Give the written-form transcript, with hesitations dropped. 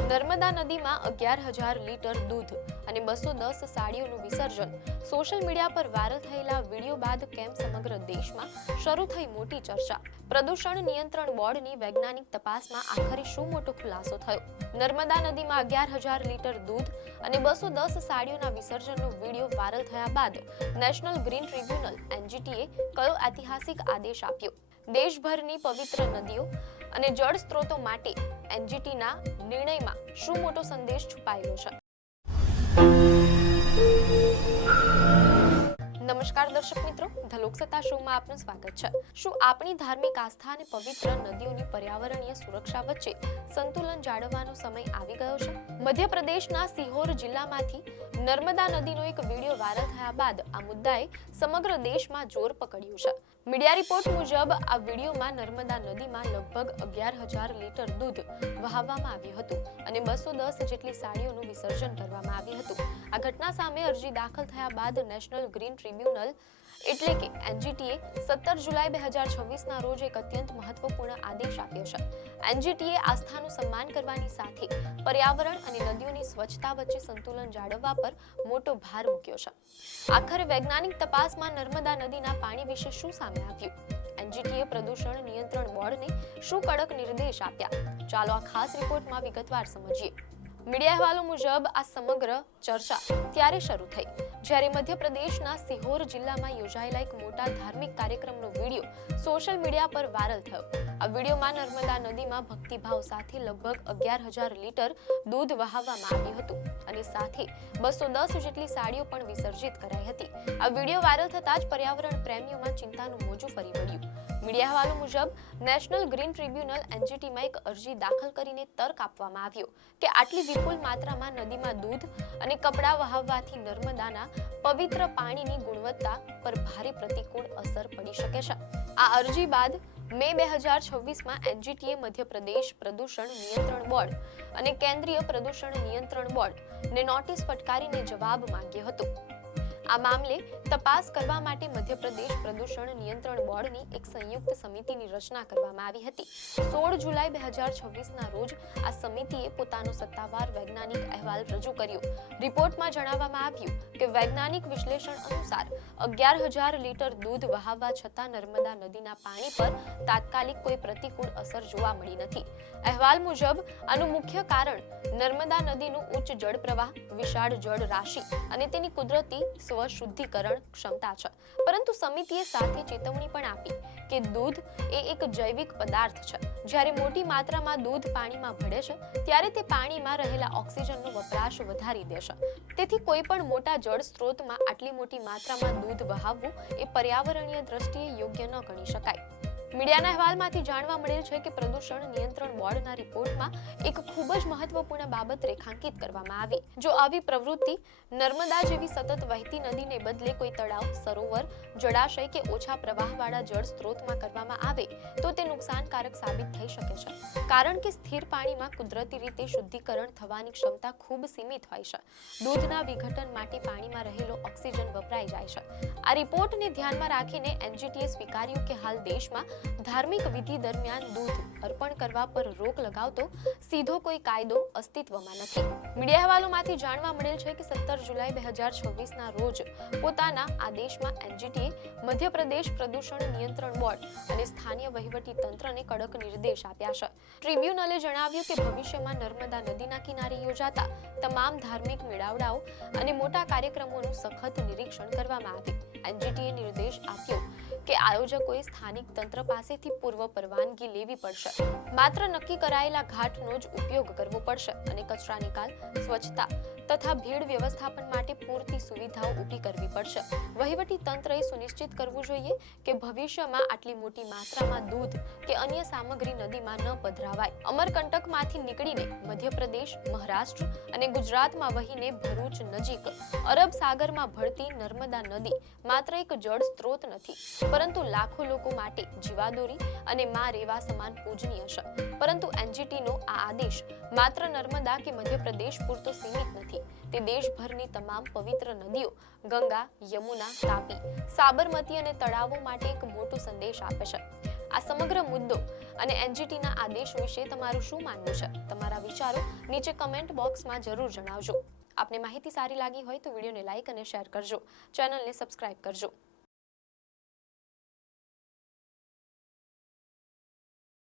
નર્મદા નદીમાં 11,000 લીટર દૂધ અને 210 સાડીઓનું વિસર્જન. સોશિયલ મીડિયા પર વાયરલ થયેલા વિડીયો બાદ કેમ સમગ્ર દેશમાં શરૂ થઈ મોટી ચર્ચા. પ્રદૂષણ નિયંત્રણ બોર્ડની વૈજ્ઞાનિક તપાસમાં આખરે શું મોટો ખુલાસો થયો? નર્મદા નદીમાં 11,000 લીટર દૂધ અને 210 સાડીઓના વિસર્જનનો વિડીયો વાયરલ થયા બાદ નેશનલ ગ્રીન ટ્રિબ્યુનલ એનજીટીએ કયો ઐતિહાસિક આદેશ આપ્યો? દેશભરની પવિત્ર નદીઓ અને જળ સ્ત્રોતો માટે એનજીટીના નિર્ણયમાં શું મોટો સંદેશ છુપાયેલો છે? નમસ્કાર દર્શક મિત્રો, ધ લોકસત્તા શોમાં આપનું સ્વાગત છે. શું આપણી ધાર્મિક આસ્થા અને પવિત્ર નદીઓની પર્યાવરણીય સુરક્ષા વચ્ચે સંતુલન જાળવવાનો સમય આવી ગયો છે? મધ્યપ્રદેશના સિહોર જિલ્લામાંથી નર્મદા નદીનો એક વિડીયો વાયરલ થયા બાદ આ મુદ્દાએ સમગ્ર દેશમાં જોર પકડ્યું છે. મીડિયા રિપોર્ટ મુજબ આ વિડીયોમાં નર્મદા નદીમાં લગભગ 11,000 લીટર દૂધ વહાવવામાં આવ્યું હતું અને 210 જેટલી સાડીઓનું વિસર્જન કરવામાં આવ્યું હતું. આ ઘટના સામે અરજી દાખલ થયા બાદ નેશનલ ગ્રીન ટ્રિબ્યુનલ એટલે કે એનજીટીએ 17 જુલાઈ 2026ના રોજ એક અત્યંત મહત્વપૂર્ણ આદેશ આપ્યો છે. એનજીટીએ આસ્થાનું સન્માન કરવાની સાથે પર્યાવરણ અને નદીઓની સ્વચ્છતા વચ્ચે સંતુલન જાળવવા પર મોટો ભાર મૂક્યો છે. આખરે વૈજ્ઞાનિક તપાસમાં નર્મદા નદીના પાણી વિશે શું સામે આવ્યું? એનજીટીએ પ્રદૂષણ નિયંત્રણ બોર્ડને શું કડક નિર્દેશ આપ્યા? ચાલો આ ખાસ રિપોર્ટમાં વિગતવાર સમજીએ. મીડિયા અહેવાલો મુજબ આ સમગ્ર ચર્ચા ત્યારે શરૂ થઈ જ્યારે મધ્યપ્રદેશના સિહોર જિલ્લામાં યોજાયેલા એક મોટા ધાર્મિક કાર્યક્રમનો વિડીયો સોશિયલ મીડિયા પર વાયરલ થયો. આ વિડીયોમાં નર્મદા નદીમાં ભક્તિભાવ સાથે લગભગ 11,000 લીટર દૂધ વહાવવામાં આવ્યું હતું અને સાથે 210 જેટલી સાડીઓ પણ વિસર્જિત કરાઈ હતી. આ વિડીયો વાયરલ થતાં જ પર્યાવરણ પ્રેમીઓમાં ચિંતાનું મોજું ફરી વળ્યું. મીડિયા અહેવાલો મુજબ નેશનલ ગ્રીન ટ્રિબ્યુનલ એનજીટીમાં એક અરજી દાખલ કરીને તર્ક આપવામાં આવ્યો કે આટલી વિપુલ માત્રામાં નદીમાં દૂધ અને કપડાં વહાવવાથી નર્મદાના પવિત્ર પાણીની ગુણવત્તા પર ભારે પ્રતિકૂળ અસર પડી શકે છે. આ અરજી બાદ મે 2026માં એનજીટીએ મધ્યપ્રદેશ પ્રદૂષણ નિયંત્રણ બોર્ડ અને કેન્દ્રીય પ્રદૂષણ નિયંત્રણ બોર્ડને નોટિસ ફટકારીને જવાબ માંગ્યો હતો. આ મામલે તપાસ કરવા માટે મધ્યપ્રદેશ પ્રદૂષણ નિયંત્રણ બોર્ડની એક સંયુક્ત સમિતિની રચના કરવામાં આવી હતી. 16 જુલાઈ 2026ના રોજ આ સમિતિએ પોતાનો સત્તાવાર વૈજ્ઞાનિક અહેવાલ રજૂ કર્યો. રિપોર્ટમાં જણાવવામાં આવ્યું કે વૈજ્ઞાનિક વિશ્લેષણ અનુસાર 11,000 લીટર દૂધ વહાવવા છતાં નર્મદા નદીના પાણી પર તાત્કાલિક કોઈ પ્રતિકૂળ અસર જોવા મળી નથી. અહેવાલ મુજબ આનું મુખ્ય કારણ નર્મદા નદીનું ઉચ્ચ જળ પ્રવાહ, વિશાળ જળ રાશિ અને તેની કુદરતી સ્વશુદ્ધિકરણ ક્ષમતા છે. પરંતુ સમિતિએ સાથે ચેતવણી પણ આપી કે દૂધ એ એક જૈવિક પદાર્થ છે. જ્યારે મોટી માત્રામાં દૂધ પાણીમાં ભળે છે ત્યારે તે પાણીમાં રહેલા ઓક્સિજનનો વપરાશ વધારી દેશે. તેથી કોઈ પણ મોટા જળ સ્ત્રોતમાં આટલી મોટી માત્રામાં દૂધ વહાવવું એ પર્યાવરણીય દ્રષ્ટિએ યોગ્ય ન ગણી શકાય. મીડિયાના અહેવાલમાંથી જાણવા મળેલ છે કે પ્રદૂષણ નિયંત્રણ બોર્ડના રિપોર્ટમાં એક ખૂબ જ મહત્વપૂર્ણ બાબત રેખાંકિત કરવામાં આવી. જો આવી પ્રવૃત્તિ નર્મદા જેવી સતત વહેતી નદીને બદલે કોઈ તળાવ, સરોવર, જળાશય કે ઓછા પ્રવાહવાળા જળ સ્ત્રોતમાં કરવામાં આવે તો તે નુકસાનકારક સાબિત થઈ શકે છે. કારણ કે સ્થિર પાણીમાં કુદરતી રીતે શુદ્ધિકરણ થવાની ક્ષમતા ખૂબ સીમિત હોય છે. દૂધના વિઘટન માટે પાણીમાં રહેલો ઓક્સિજન વપરાઈ જાય છે. આ રિપોર્ટને ધ્યાનમાં રાખીને એનજીટીએ સ્વીકાર્યું કે હાલ દેશમાં ધાર્મિક વિધિ દરમિયાન દૂધ અર્પણ કરવા પર રોક લગાવતો સીધો કોઈ કાયદો અસ્તિત્વમાં નથી. મીડિયા અહેવાલોમાંથી જાણવા મળેલ છે કે 17 જુલાઈ 2026ના રોજ પોતાના આદેશમાં એનજીટીએ મધ્યપ્રદેશ પ્રદૂષણ નિયંત્રણ બોર્ડ અને સ્થાનિય વહીવટી તંત્રને કડક નિર્દેશ આપ્યા છે. ટ્રિબ્યુનલે જણાવ્યું કે ભવિષ્યમાં નર્મદા નદીના કિનારે યોજાતા તમામ ધાર્મિક મેળાવડાઓ અને મોટા કાર્યક્રમોનું સખત નિરીક્ષણ કરવામાં આવે. એનજીટીએ નિર્દેશ આપ્યો કે આયોજકોએ સ્થાનિક તંત્ર પાસેથી પૂર્વ પરવાનગી લેવી પડશે. માત્ર નક્કી કરાયેલા ઘાટનો જ ઉપયોગ કરવો પડશે અને કચરા નિકાલ, સ્વચ્છતા તથા ભીડ વ્યવસ્થાપન માટે પૂરતી સુવિધાઓ ઊભી કરવી પડશે. વહીવટી તંત્રએ સુનિશ્ચિત કરવું જોઈએ કે ભવિષ્યમાં આટલી મોટી માત્રામાં દૂધ કે અન્ય સામગ્રી નદીમાં ન પધરાવાય. અમરકંટકમાંથી નીકળીને મધ્યપ્રદેશ, મહારાષ્ટ્ર અને ગુજરાતમાં વહીને ભરૂચ નજીક અરબ સાગરમાં ભળતી નર્મદા નદી માત્ર એક જળ સ્ત્રોત નથી, પરંતુ લાખો લોકો માટે જીવાદોરી અને માં રેવા સમાન પૂજનીય છે. પરંતુ એનજીટીનો આ આદેશ માત્ર નર્મદા કે મધ્યપ્રદેશ પૂરતો સીમિત નથી. તે દેશભરની તમામ પવિત્ર નદીઓ ગંગા, યમુના, તાપી, સાબરમતી અને તળાવો માટે એક મોટો સંદેશ આપે છે. આ સમગ્ર મુદ્દો અને એનજીટીના આદેશ વિશે તમારું શું માનવું છે? તમારા વિચારો નીચે કમેન્ટ બોક્સમાં જરૂર જણાવજો. આપને માહિતી સારી લાગી હોય તો વિડીયોને લાઈક અને શેર કરજો. ચેનલને સબસ્ક્રાઇબ કરજો.